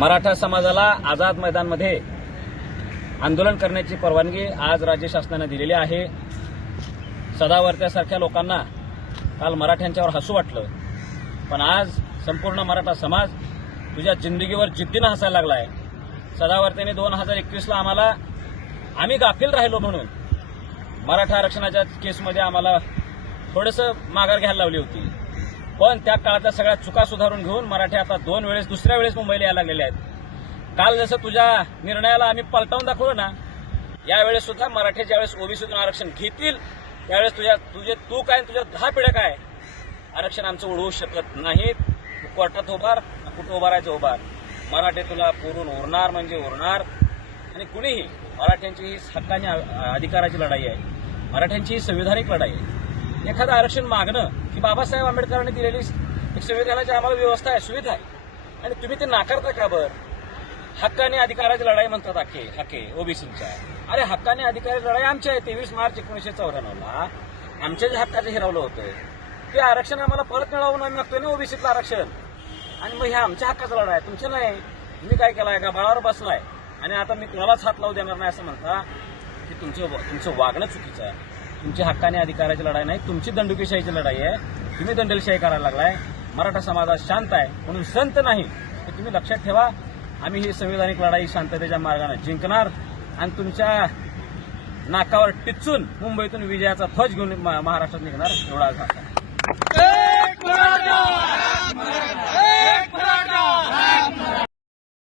मराठा समाजाला आझाद मैदानमध्ये आंदोलन करण्याची परवानगी आज राज्य शासनानं दिलेली आहे सदावर्त्यासारख्या लोकांना काल मराठ्यांच्यावर हसू वाटलं पण आज संपूर्ण मराठा समाज तुझ्या जिंदगीवर जिद्दीनं हसायला लागला आहे सदावर्त्याने दोन हजार एकवीसला आम्हाला आम्ही गाफील राहिलो म्हणून मराठा आरक्षणाच्या केसमध्ये आम्हाला थोडंसं माघार घ्यायला लावली होती पण त्या काळातल्या सगळ्या चुका सुधारून घेऊन मराठी आता दोन वेळेस दुसऱ्या वेळेस मुंबईला यायला लागलेले आहेत काल जसं तुझ्या निर्णयाला आम्ही पलटावून दाखवलो ना यावेळेस सुद्धा मराठी ज्यावेळेस ओबीसीतून आरक्षण घेतील त्यावेळेस तुझ्या तुझे तू काय तुझ्या दहा पिढ्या काय आरक्षण आमचं उडवू शकत नाहीत कोर्टात उभार कुठं उभारायचं उभार मराठी तुला पुरून उरणार म्हणजे उरणार आणि कुणीही मराठ्यांची ही हक्काने अधिकाराची लढाई आहे मराठ्यांची ही संविधानिक लढाई आहे एखादं आरक्षण मागणं की बाबासाहेब आंबेडकरांनी दिलेली एक संविधानाची आम्हाला व्यवस्था आहे सुविधा आहे आणि तुम्ही ते नाकारता का बरं हक्काने अधिकाराची लढाई म्हणतात हके हके ओबीसींच्या अरे हक्काने अधिकाराची लढाई आमची आहे तेवीस मार्च एकोणीसशे चौऱ्याण्णवला आमच्या जे हक्काचं हिरावलं होतं ते आरक्षण आम्हाला परत मिळावून आम्ही मागतोय ना ओबीसीतलं आरक्षण आणि मग ह्या आमच्या हक्काचा लढाई आहे तुमच्या नाही तुम्ही काय केलाय का बाळावर बसलाय आणि आता मी तुम्हालाच हात लावू देणार नाही असं म्हणता की तुमचं तुमचं वागणं चुकीचं आहे तुमची हक्काने अधिकाराची लढाई नाही तुमची दंडुकीशाहीची लढाई आहे तुम्ही दंडलशाही करायला लागलाय मराठा समाजात शांत आहे म्हणून संत नाही तर तुम्ही लक्षात ठेवा आम्ही ही संविधानिक लढाई शांततेच्या मार्गाने जिंकणार आणि तुमच्या नाकावर टिचून मुंबईतून विजयाचा ध्वज घेऊन महाराष्ट्रात निघणार एवढा